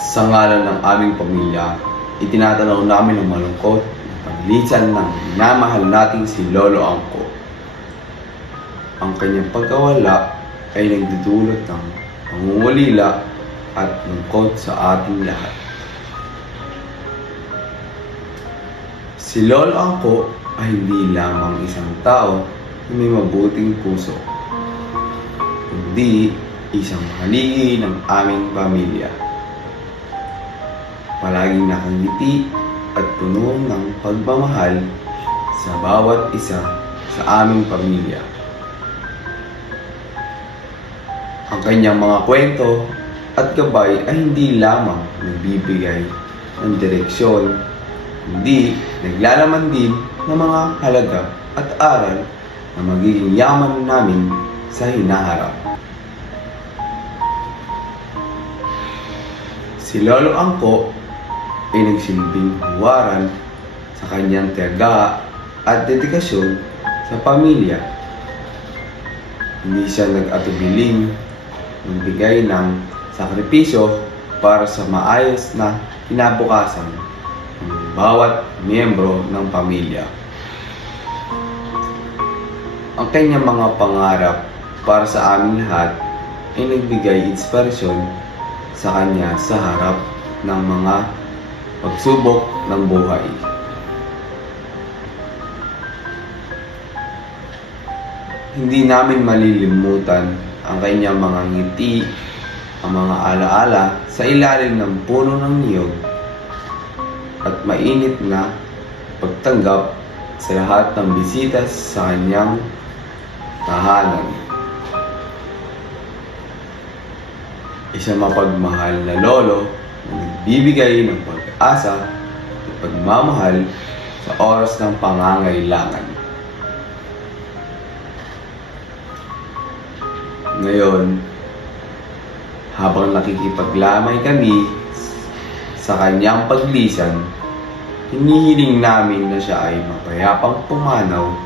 Sa ngalan ng aming pamilya, itinatanaw namin ang malungkot na paglisan ng minamahal nating si Lolo Angko. Ang kanyang pagkawala ay nagdudulot ng pangungulila at lungkot sa ating lahat. Si Lolo Angko ay hindi lamang isang tao na may mabuting puso, kundi isang haligi ng aming pamilya. Palaging nakangiti at puno ng pagmamahal sa bawat isa sa aming pamilya. Ang kanyang mga kwento at gabay ay hindi lamang nagbibigay ng direksyon, kundi naglalaman din ng mga halaga at aral na magiging yaman namin sa hinaharap. Si Lolo Angko ay nagsilbing huwaran sa kanyang tiyaga at dedikasyon sa pamilya. Hindi siya nag-atubiling magbigay ng sakripisyo para sa maayos na kinabukasan ng bawat miyembro ng pamilya. Ang kanyang mga pangarap para sa aming lahat ay nagbigay inspirasyon sa kanya sa harap ng mga pagsubok ng buhay. Hindi namin malilimutan ang kanyang mga ngiti, ang mga alaala sa ilalim ng puno ng niyog at mainit na pagtanggap sa lahat ng bisita sa kanyang tahanan. Isang mapagmahal na lolo na nagbibigay ng pag-asa at pagmamahal sa oras ng pangangailangan. Ngayon, habang nakikipaglamay kami sa kanyang paglisan, hinihiling namin na siya ay mapayapang pumanaw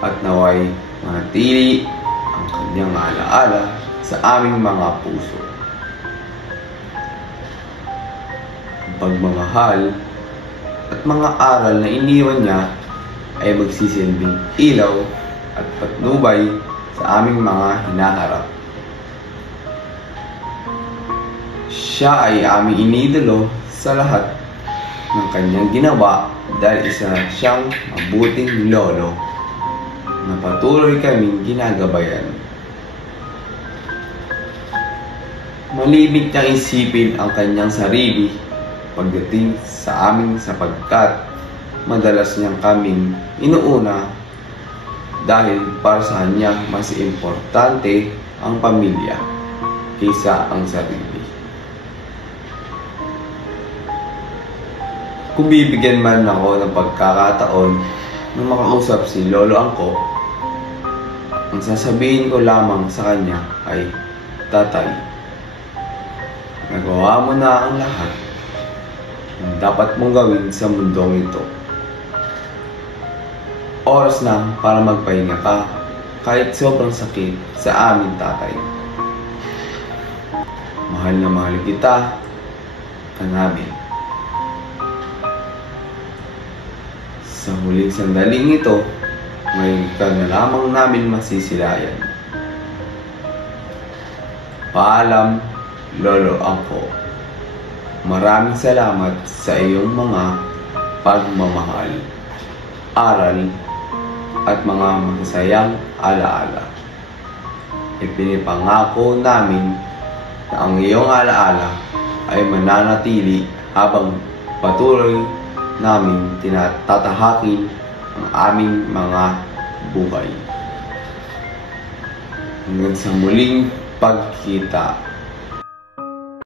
at naway manatili ang kanyang alaala sa aming mga puso. Pagmamahal at mga aral na iniwan niya ay magsisilbing ilaw at patnubay sa aming mga hinaharap. Siya ay aming inidolo sa lahat ng kanyang ginawa dahil isa siyang mabuting lolo na patuloy kaming ginagabayan. Malibig niyang isipin ang kanyang sarili pagdating sa amin sapagkat madalas niyang kaming inuuna dahil para sa kanya mas importante ang pamilya kaysa ang sarili. Kung bibigyan man ako ng pagkakataon na makausap si Lolo Angko, ang sasabihin ko lamang sa kanya ay, "Tatay, nagawa mo na ang lahat ang dapat mong gawin sa mundong ito. Oras na para magpahinga ka kahit sobrang sakit sa amin, tatay. Mahal na mahal kita ka namin." Sa huling sandaling ito, ngayon ka na lamang namin masisilayan. Paalam, Lolo Angko. Maraming salamat sa iyong mga pagmamahal, aral, at mga masasayang alaala. Ipinipangako namin na ang iyong alaala ay mananatili habang patuloy namin tinatatahakin ang aming mga buhay. Hanggang sa muling pagkita.